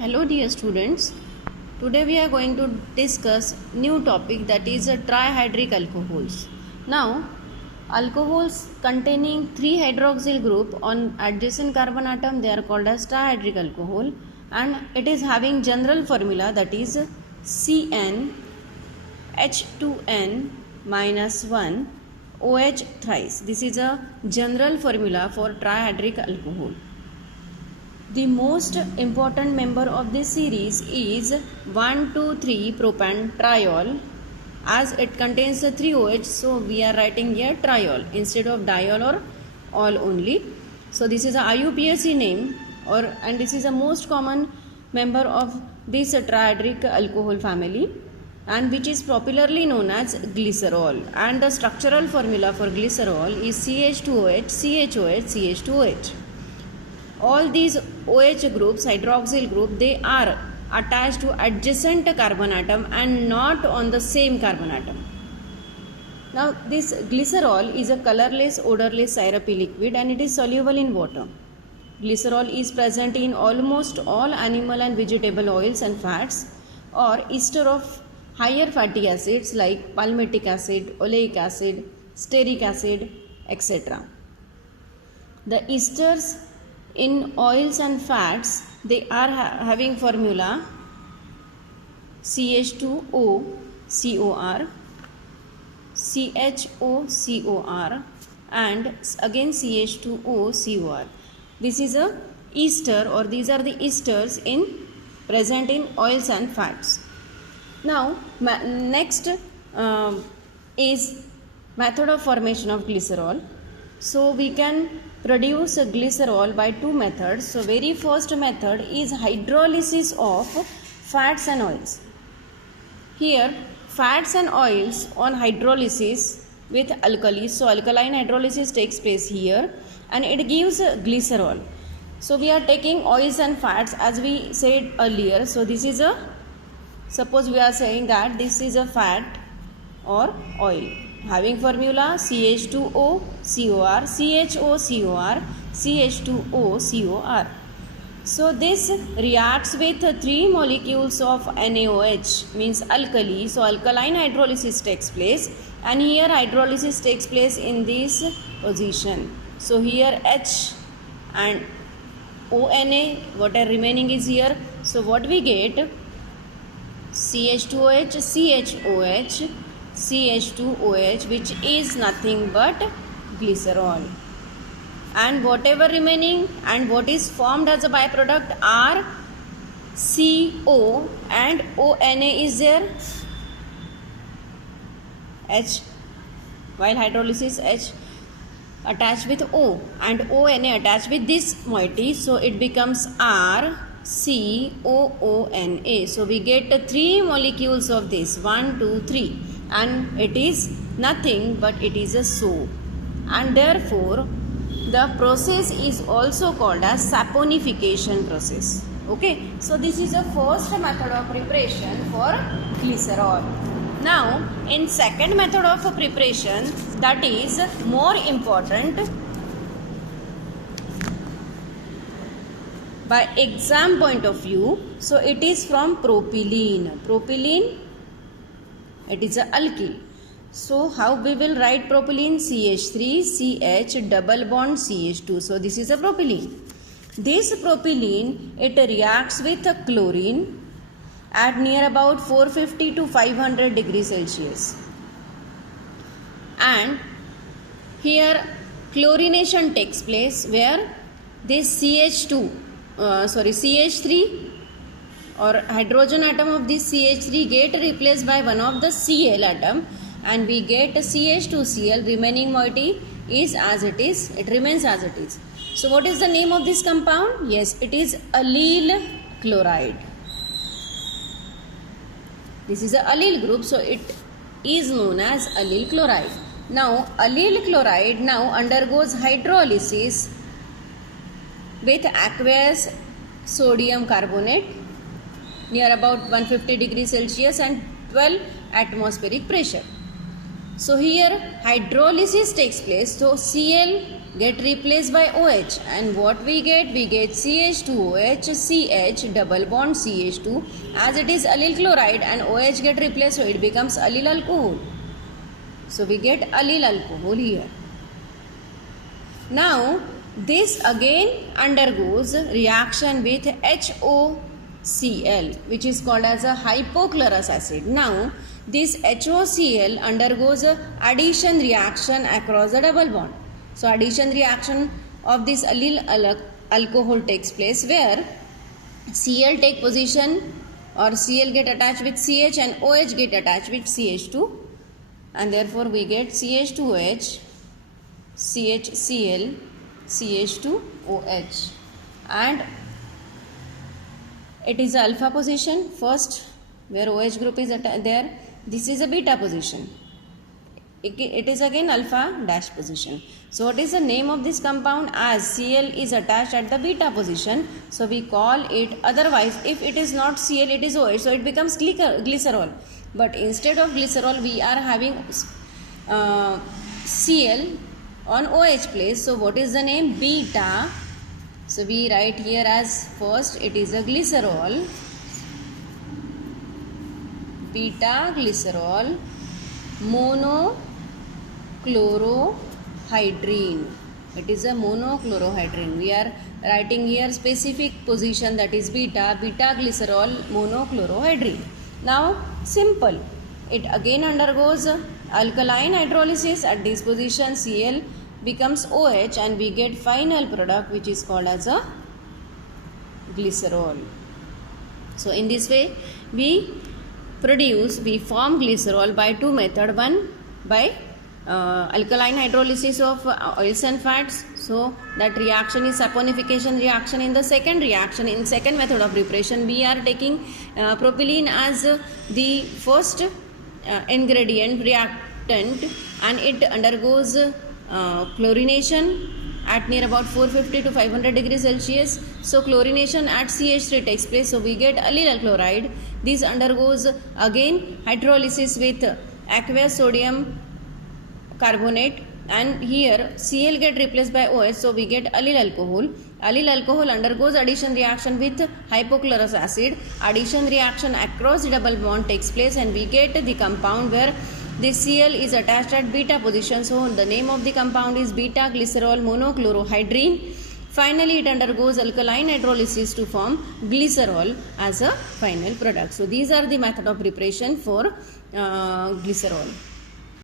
Hello dear students, today we are going to discuss new topic that is trihydric alcohols. Now, alcohols containing 3 hydroxyl group on adjacent carbon atom, they are called as trihydric alcohol, and it is having general formula that is CN H2N minus 1 OH thrice. This is a general formula for trihydric alcohol. The most important member of this series is 1,2,3 propan-triol. As it contains the 3 OH, so we are writing here triol instead of diol or all only. So this is a IUPAC name, and this is the most common member of this trihydric alcohol family, and which is popularly known as glycerol. And the structural formula for glycerol is CH2OH, CHOH, CH2OH. All these OH groups, hydroxyl group, they are attached to adjacent carbon atom and not on the same carbon atom. Now this glycerol is a colorless, odorless syrupy liquid and it is soluble in water. Glycerol is present in almost all animal and vegetable oils and fats or ester of higher fatty acids like palmitic acid, oleic acid, stearic acid, etc. The esters in oils and fats, they are having formula CH2O COR, CHO COR, and again CH2O COR. This is a ester, or these are the esters present in oils and fats. Now next is method of formation of glycerol. So we can produce a glycerol by two methods. So very first method is hydrolysis of fats and oils. Here fats and oils on hydrolysis with alkali. So alkaline hydrolysis takes place here and it gives glycerol. So we are taking oils and fats as we said earlier. So this is suppose we are saying that this is a fat or oil, having formula CH2O COR, CHO COR, CH2O COR. So this reacts with 3 molecules of NaOH, means alkali. So alkaline hydrolysis takes place, and here hydrolysis takes place in this position. So here H and ONA, what are remaining is here. So what we get, CH2OH, CHOH, CH2OH, which is nothing but glycerol, and whatever remaining and what is formed as a byproduct are CO and ONA is there, H, while hydrolysis H attached with O and ONA attached with this moiety, so it becomes R COONA. So we get 3 molecules of this, 1, 2, 3, and it is nothing but it is a soap, and therefore the process is also called as saponification process. Okay, so this is the first method of preparation for glycerol. Now in second method of preparation, that is more important by exam point of view. So it is from propylene. Propylene, it is a alkyl. So how we will write propylene? CH3 CH double bond CH2. So this is a propylene. This propylene, it reacts with a chlorine at near about 450 to 500 degrees Celsius, and here chlorination takes place where this CH3 or hydrogen atom of this CH3 get replaced by one of the Cl atom, and we get CH2Cl. Remaining moiety is as it is, it remains as it is. So what is the name of this compound? Yes, it is allyl chloride. This is a allyl group, so it is known as allyl chloride. Now allyl chloride now undergoes hydrolysis with aqueous sodium carbonate near about 150 degrees Celsius and 12 atmospheric pressure. So here hydrolysis takes place. So Cl get replaced by OH, and what we get CH2OH, CH double bond CH2, as it is allyl chloride and OH get replaced, so it becomes allyl alcohol. So we get allyl alcohol here. Now this again undergoes reaction with HOCl, which is called as a hypochlorous acid. Now this HOCl undergoes addition reaction across the double bond. So addition reaction of this allyl alcohol takes place, where Cl take position, or Cl get attached with CH and OH get attached with CH2, and therefore we get CH2OH, CHCl, CH2OH, and it is alpha position first, where OH group is there. This is a beta position. It is again alpha dash position. So what is the name of this compound? As Cl is attached at the beta position, so we call it, otherwise if it is not Cl, it is OH, so it becomes glycerol. But instead of glycerol, we are having Cl on OH place. So what is the name? Beta. So we write here as first it is a glycerol, beta glycerol monochlorohydrine. It is a monochlorohydrine. We are writing here specific position, that is beta glycerol monochlorohydrine. Now simple, it again undergoes alkaline hydrolysis. At this position Cl becomes OH and we get final product, which is called as a glycerol. So in this way we form glycerol by two methods. One by alkaline hydrolysis of oils and fats, so that reaction is saponification reaction. In the second reaction, in second method of preparation, we are taking propylene as the first ingredient reactant, and it undergoes chlorination at near about 450 to 500 degrees Celsius. So chlorination at CH3 takes place, so we get allyl chloride. This undergoes again hydrolysis with aqueous sodium carbonate, and here Cl get replaced by OH, so we get allyl alcohol. Allyl alcohol undergoes addition reaction with hypochlorous acid. Addition reaction across the double bond takes place, and we get the compound where the Cl is attached at beta position. So the name of the compound is beta glycerol monochlorohydrine. Finally, it undergoes alkaline hydrolysis to form glycerol as a final product. So these are the method of preparation for glycerol.